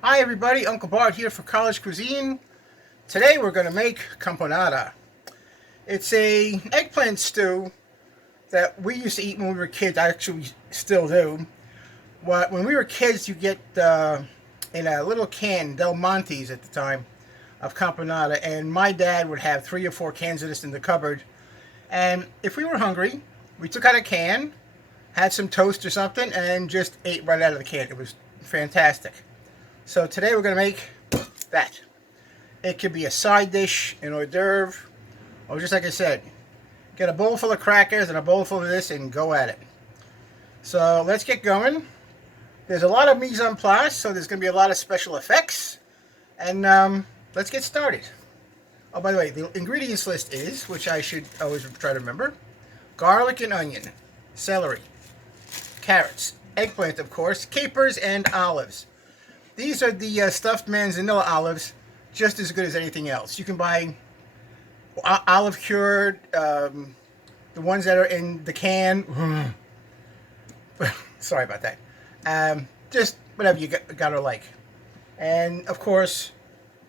Hi everybody, Uncle Bart here for College Cuisine. Today we're going to make Coponata. It's a eggplant stew that we used to eat when we were kids. I actually still do. When we were kids, you get in a little can, Del Monte's at the time, of Coponata, and my dad would have 3 or 4 cans of this in the cupboard. And if we were hungry, we took out a can, had some toast or something, and just ate right out of the can. It was fantastic. So today we're going to make that. It could be a side dish, an hors d'oeuvre, or just like I said, get a bowl full of crackers and a bowl full of this and go at it. So let's get going. There's a lot of mise en place, so there's going to be a lot of special effects. And let's get started. Oh, by the way, the ingredients list is, which I should always try to remember, garlic and onion, celery, carrots, eggplant, of course, capers, and olives. These are the stuffed manzanilla olives, just as good as anything else. You can buy olive cured, the ones that are in the can. Sorry about that. Just whatever you got to like. And, of course,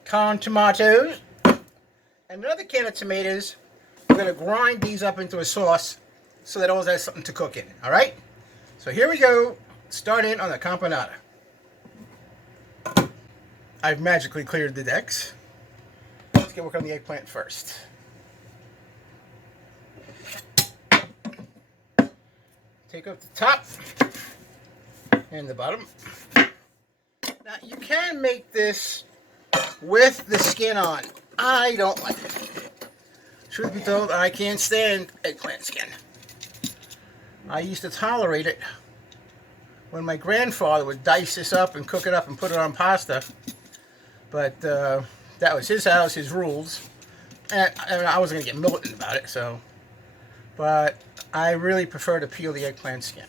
canned tomatoes. And another can of tomatoes. We're going to grind these up into a sauce so that always has something to cook in. All right? So here we go. Start in on the Coponata. I've magically cleared the decks. Let's get working on the eggplant first. Take off the top and the bottom. Now you can make this with the skin on. I don't like it. Truth be told, I can't stand eggplant skin. I used to tolerate it when my grandfather would dice this up and cook it up and put it on pasta. But that was his house, his rules. And I wasn't going to get militant about it, so. But I really prefer to peel the eggplant skin.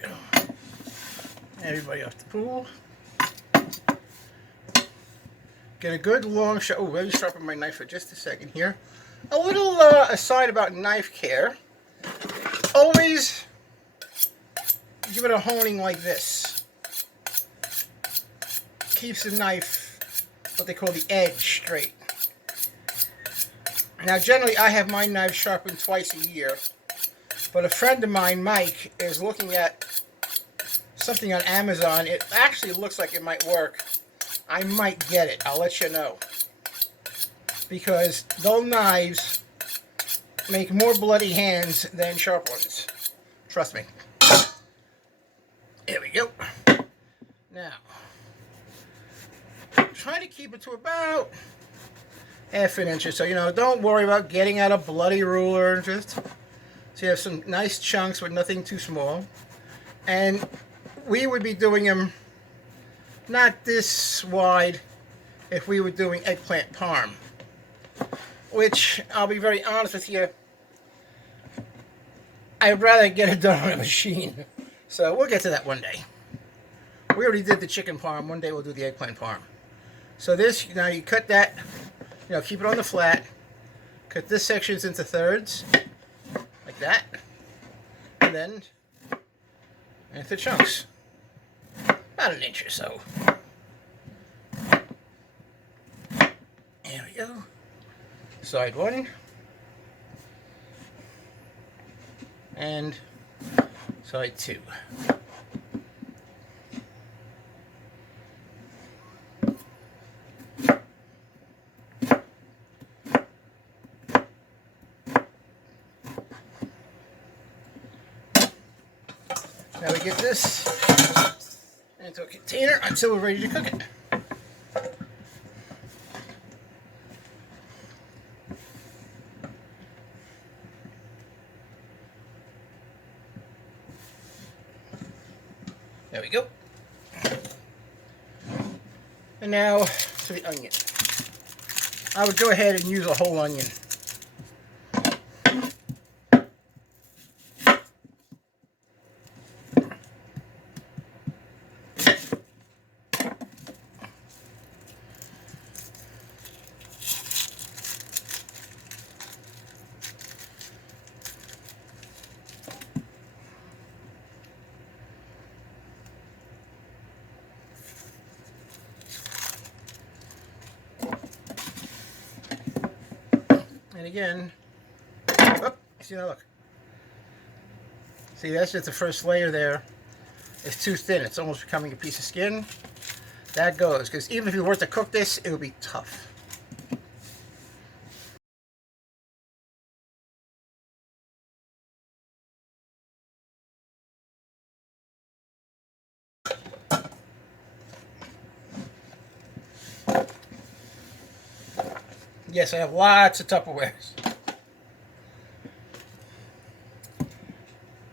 There we go. Everybody off the pool. Get a good long shot. Oh, let me sharpen my knife for just a second here. A little aside about knife care. Always give it a honing like this. Keeps the knife, what they call the edge, straight. Now generally I have my knife sharpened twice a year, but a friend of mine, Mike, is looking at something on Amazon. It actually looks like it might work. I might get it. I'll let you know. Because those knives make more bloody hands than sharp ones. Trust me. There we go. Now, try to keep it to about ½ inch or so. You know, don't worry about getting out a bloody ruler. Just so you have some nice chunks with nothing too small. And we would be doing them not this wide if we were doing eggplant parm. Which, I'll be very honest with you, I'd rather get it done on a machine. So we'll get to that one day. We already did the chicken parm. One day we'll do the eggplant parm. So this, now you cut that, you know, keep it on the flat. Cut this sections into thirds, like that. And then into chunks. About an inch or so. There we go. Side one. And side two. Now we get this into a container until we're ready to cook it. There we go. And now to the onion. I would go ahead and use a whole onion. And again, oh, see now look. See, that's just the first layer there. It's too thin. It's almost becoming a piece of skin. That goes, because even if you were to cook this, it would be tough. Yes, I have lots of Tupperwares.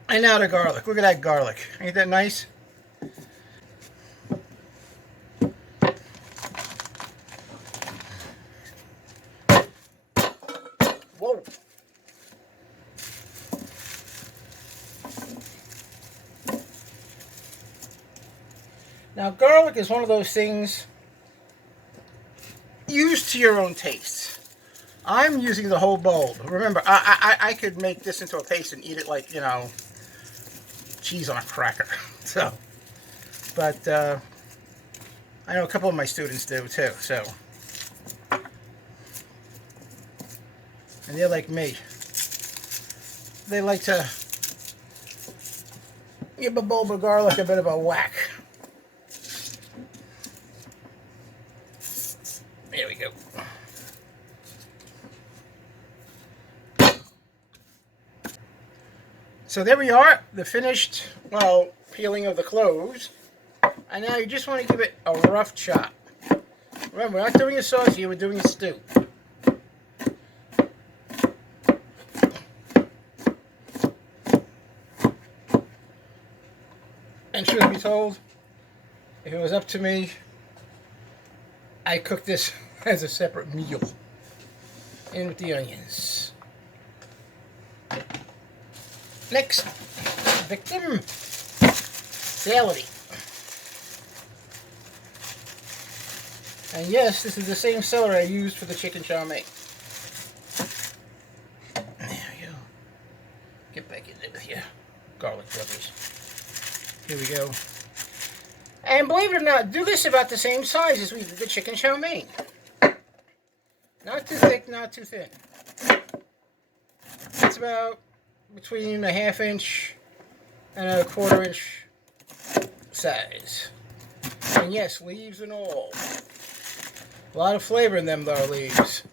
And now the garlic. Look at that garlic. Ain't that nice? Whoa. Now, garlic is one of those things, use to your own taste. I'm using the whole bowl. Remember, I could make this into a paste and eat it like, you know, cheese on a cracker. So, but I know a couple of my students do too, so. And they're like me. They like to give a bulb of garlic a bit of a whack. There we go. So there we are, the finished, well, peeling of the cloves. And now you just want to give it a rough chop. Remember, we're not doing a sauce here, we're doing a stew. And truth be told, if it was up to me, I cook this as a separate meal. In with the onions. Next victim, celery. And yes, this is the same celery I used for the chicken chow mein. There we go. Get back in there with your garlic brothers. Here we go. And believe it or not, do this about the same size as we did the chicken chow mein. Not too thick, not too thin. It's about between a 1/2 inch and a 1/4 inch size. And yes, leaves and all. A lot of flavor in them, though, leaves.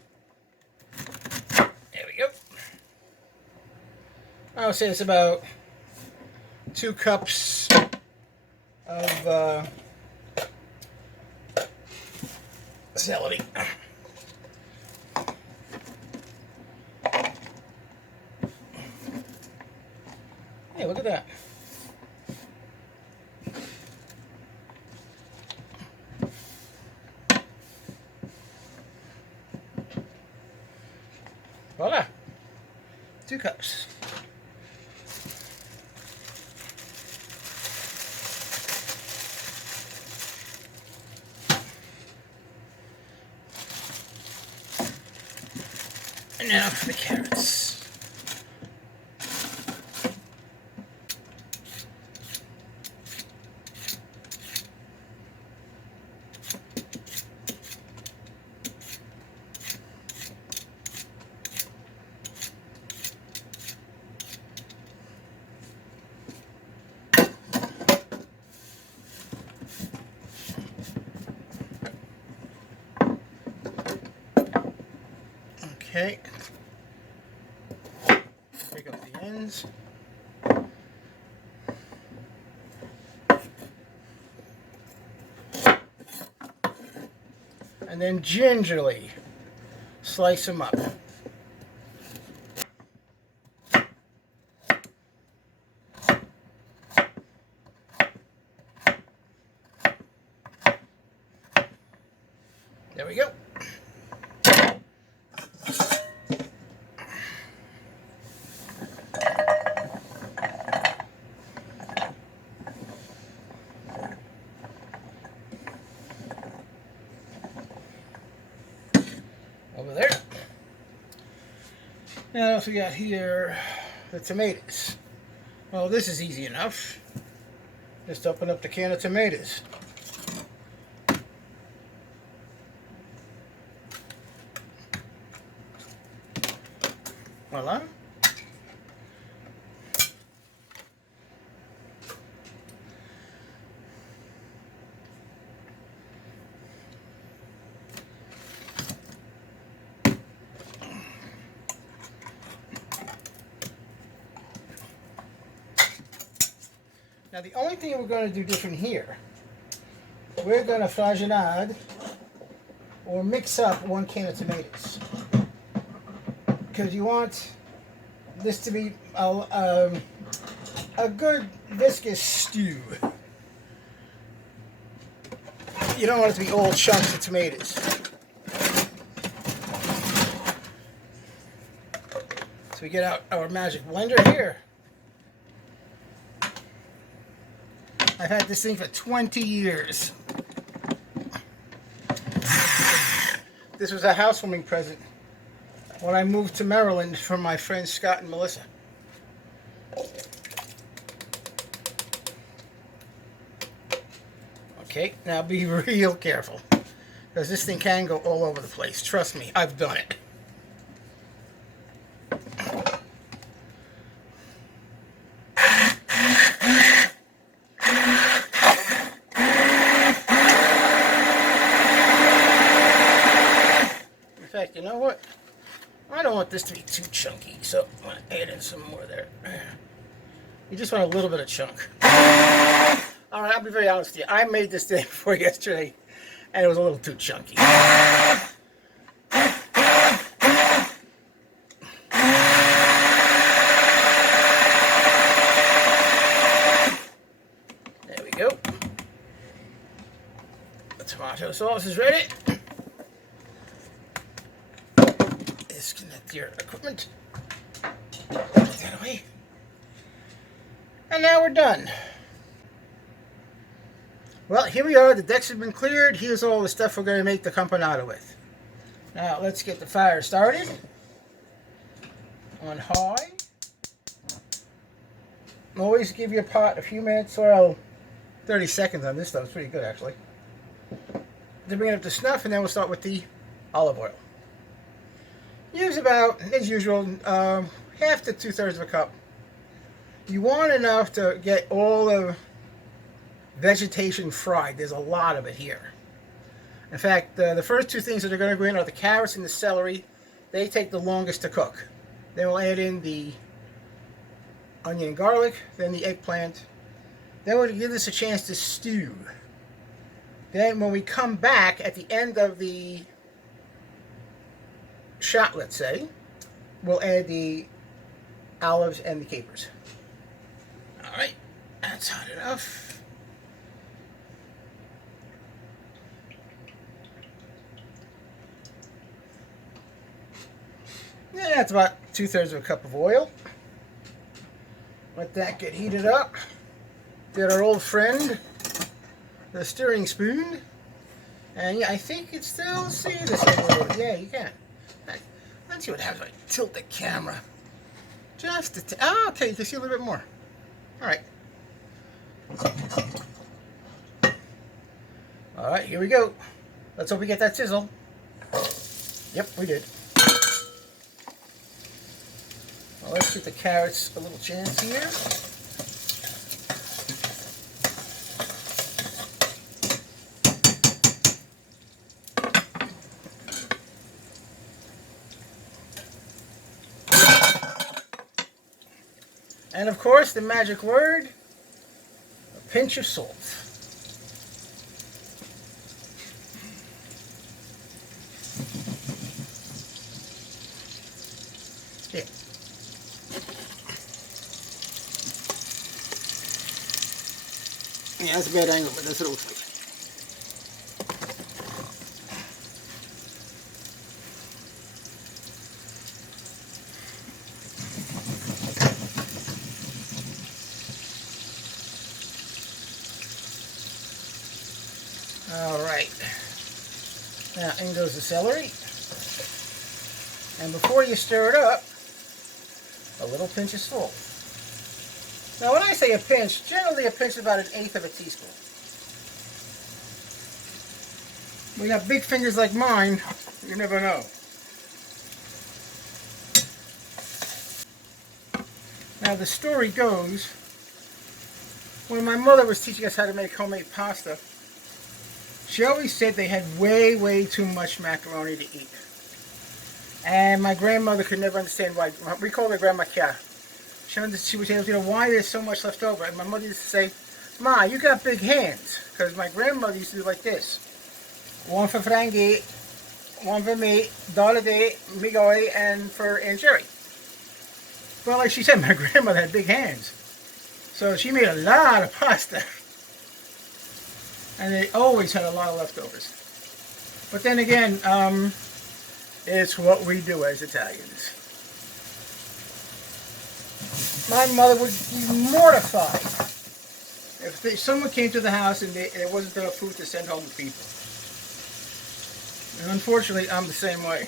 There we go. I would say it's about 2 cups of celery. Hey, look at that. Voila. 2 cups. And now for the carrots. Okay. Pick up the ends. And then gingerly slice them up. There we go. Over there. Now what else we got here? The tomatoes. Well, this is easy enough. Just open up the can of tomatoes. Voila. Now the only thing we're going to do different here, we're going to flageolade or mix up 1 can of tomatoes. Because you want this to be a good viscous stew. You don't want it to be all chunks of tomatoes. So we get out our magic blender here. I've had this thing for 20 years. This was a housewarming present when I moved to Maryland from my friends Scott and Melissa. Okay, now be real careful, because this thing can go all over the place. Trust me, I've done it. In fact, you know what? I don't want this to be too chunky, so I'm going to add in some more there. You just want a little bit of chunk. Alright, I'll be very honest with you. I made this day before yesterday, and it was a little too chunky. There we go. The tomato sauce is ready. Disconnect your equipment. Put that away. And now we're done. Well, here we are. The decks have been cleared. Here's all the stuff we're going to make the caponata with. Now, let's get the fire started. On high. Always give your pot a few minutes, well, 30 seconds on this stuff. It's pretty good, actually. Then bring it up to snuff, and then we'll start with the olive oil. Use about, as usual, half to 2/3 of a cup. You want enough to get all the vegetation fried. There's a lot of it here. In fact, the first 2 things that are going to go in are the carrots and the celery. They take the longest to cook. Then we'll add in the onion and garlic, then the eggplant. Then we'll give this a chance to stew. Then when we come back at the end of the shot, let's say, we'll add the olives and the capers. Alright, that's hot enough. Yeah, that's about 2/3 of a cup of oil. Let that get heated up. Get our old friend, the stirring spoon. And yeah, I think you can still see this a little. Yeah, you can. Let's see what happens if I tilt the camera. Just a okay, you can see a little bit more. Alright. Alright, here we go. Let's hope we get that sizzle. Yep, we did. Well, let's give the carrots a little chance here. And of course, the magic word, a pinch of salt. Yeah. Yeah, that's a bad angle, but that's what it looks like. Alright, now in goes the celery, and before you stir it up, a little pinch of salt. Now when I say a pinch, generally a pinch is about 1/8 of a teaspoon. We got big fingers like mine, you never know. Now the story goes, when my mother was teaching us how to make homemade pasta, she always said they had way too much macaroni to eat. And my grandmother could never understand why. We called her Grandma Kia. She would say, why there's so much left over. And my mother used to say, Ma, you got big hands. Because my grandmother used to do like this. One for Frankie, one for me, Dorothy, Migoi, and for Aunt Jerry. Well, like she said, my grandmother had big hands. So she made a lot of pasta. And they always had a lot of leftovers. But then again, it's what we do as Italians. My mother would be mortified if someone came to the house and there wasn't enough food to send home to people. And unfortunately, I'm the same way.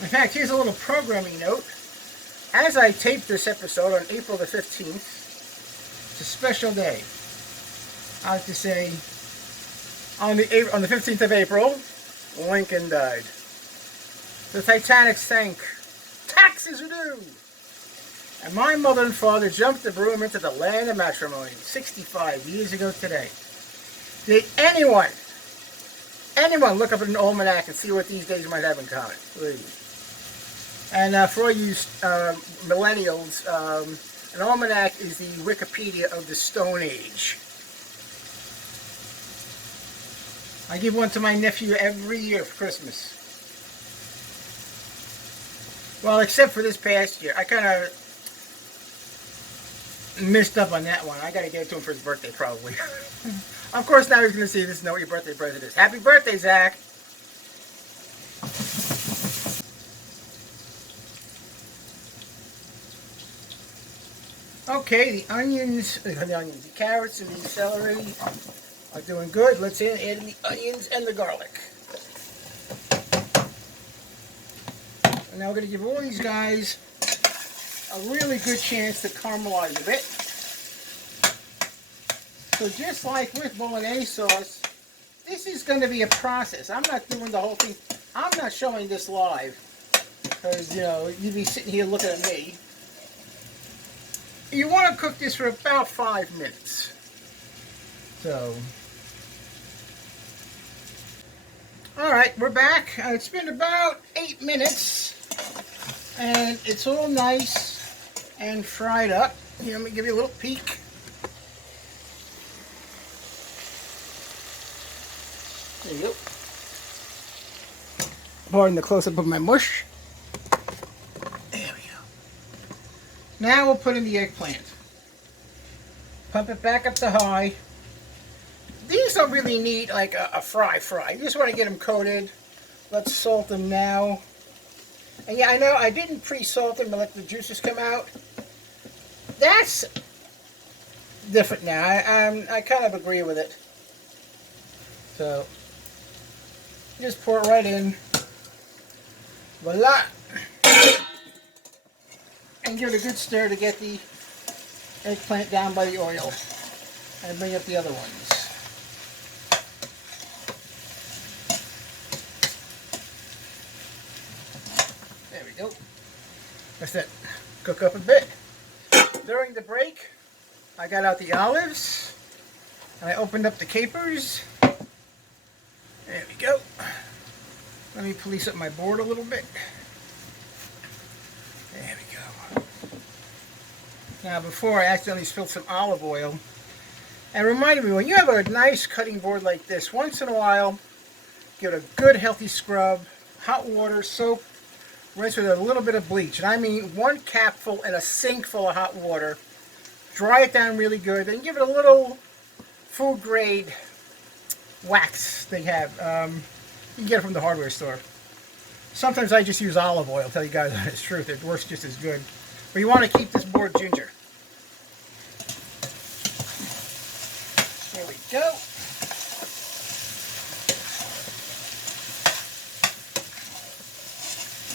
In fact, here's a little programming note. As I tape this episode on April the 15th, it's a special day. I like to say, on the 15th of April, Lincoln died. The Titanic sank. Taxes are due. And my mother and father jumped the broom into the land of matrimony 65 years ago today. Did anyone look up at an almanac and see what these days might have in common? Please. And for all you millennials, an almanac is the Wikipedia of the Stone Age. I give one to my nephew every year for Christmas. Well, except for this past year. I kind of missed up on that one. I got to get it to him for his birthday, probably. Of course, now he's going to see this and know what your birthday present is. Happy birthday, Zach! Okay, the carrots and the celery are doing good. Let's add in the onions and the garlic. And now we're going to give all these guys a really good chance to caramelize a bit. So just like with bolognese sauce, this is going to be a process. I'm not doing the whole thing. I'm not showing this live because, you'd be sitting here looking at me. You want to cook this for about 5 minutes. So, alright, we're back. It's been about 8 minutes. And it's all nice and fried up. Here, let me give you a little peek. There you go. Pardon the close-up of my mush. There we go. Now we'll put in the eggplant. Pump it back up to high. These don't really need like a fry. You just want to get them coated. Let's salt them now. And yeah, I know I didn't pre-salt them and let the juices come out. That's different now. I kind of agree with it. So, just pour it right in. Voila! And give it a good stir to get the eggplant down by the oil. And bring up the other ones. There we go. Let that cook up a bit. During the break, I got out the olives. And I opened up the capers. There we go. Let me police up my board a little bit. There we go. Now before I accidentally spilled some olive oil. And reminded me, when you have a nice cutting board like this, once in a while, give it a good healthy scrub, hot water, soap, rinse with a little bit of bleach. And I mean 1 capful in a sink full of hot water. Dry it down really good. Then give it a little food grade wax they have. You can get it from the hardware store. Sometimes I just use olive oil, tell you guys the honest truth. It works just as good. But you want to keep this board ginger. There we go.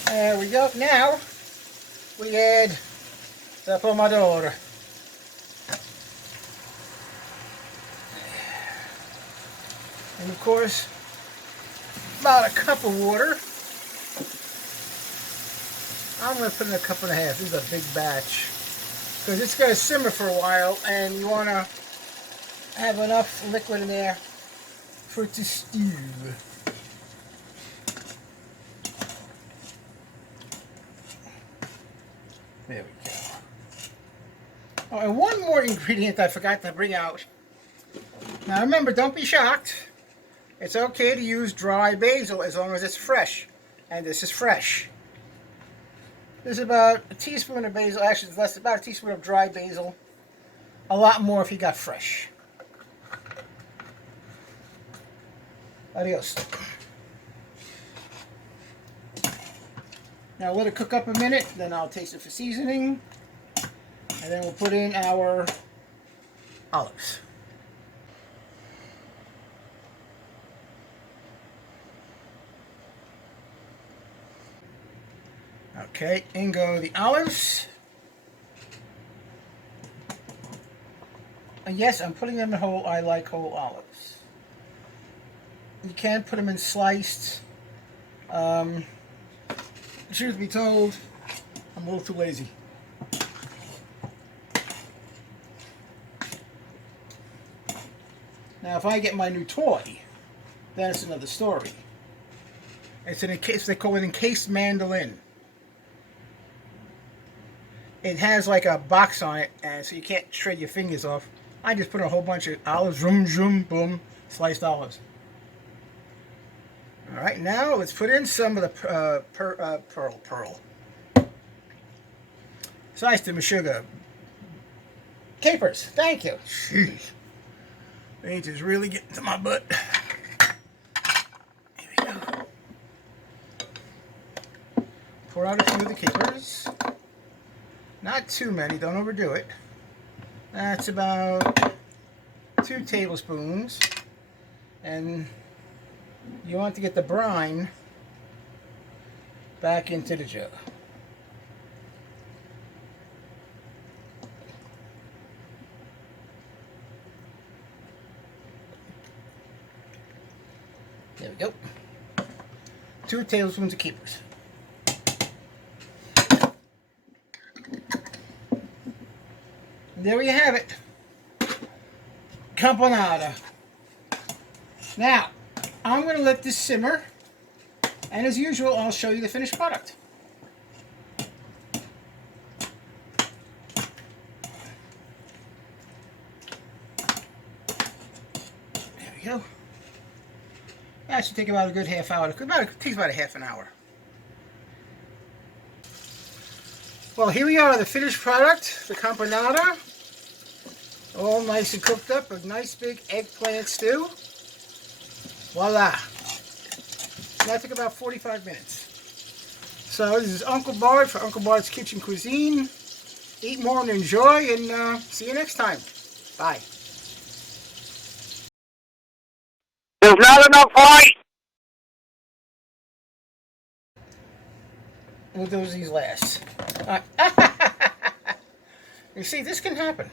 There we go. Now we add the pomodoro. And of course, about a cup of water. I'm going to put in a cup and a half. This is a big batch. Because it's going to simmer for a while, and you want to have enough liquid in there for it to stew. There we go. Oh, and one more ingredient I forgot to bring out. Now remember, don't be shocked. It's okay to use dry basil as long as it's fresh. And this is fresh. This is about a teaspoon of basil. Actually, it's less, about a teaspoon of dry basil. A lot more if you got fresh. Adios. Now let it cook up a minute, then I'll taste it for seasoning. And then we'll put in our olives. Okay, in go the olives. And yes, I'm putting them in whole. I like whole olives. You can put them in sliced. Truth be told, I'm a little too lazy. Now, if I get my new toy, then it's another story. It's they call it encased mandolin. It has like a box on it, and so you can't shred your fingers off. I just put a whole bunch of olives, zoom, zoom, boom, sliced olives. All right, now let's put in some of the pearl. Sliced them with sugar. Capers, thank you. Jeez. Age is really getting to my butt. Here we go. Pour out a few of the capers. Not too many, don't overdo it. That's about 2 tablespoons. And you want to get the brine back into the jug. There we go. 2 tablespoons of capers. There you have it. Caponata. Now, I'm going to let this simmer, and as usual, I'll show you the finished product. There we go. That should take about a good half hour. It takes about a half an hour. Well, here we are, the finished product, the caponata. All nice and cooked up, a nice big eggplant stew. Voila. That took about 45 minutes. So this is Uncle Bart for Uncle Bart's Kitchen Cuisine. Eat more and enjoy, and see you next time. Bye. There's not enough light. We'll do these last. You see, this can happen.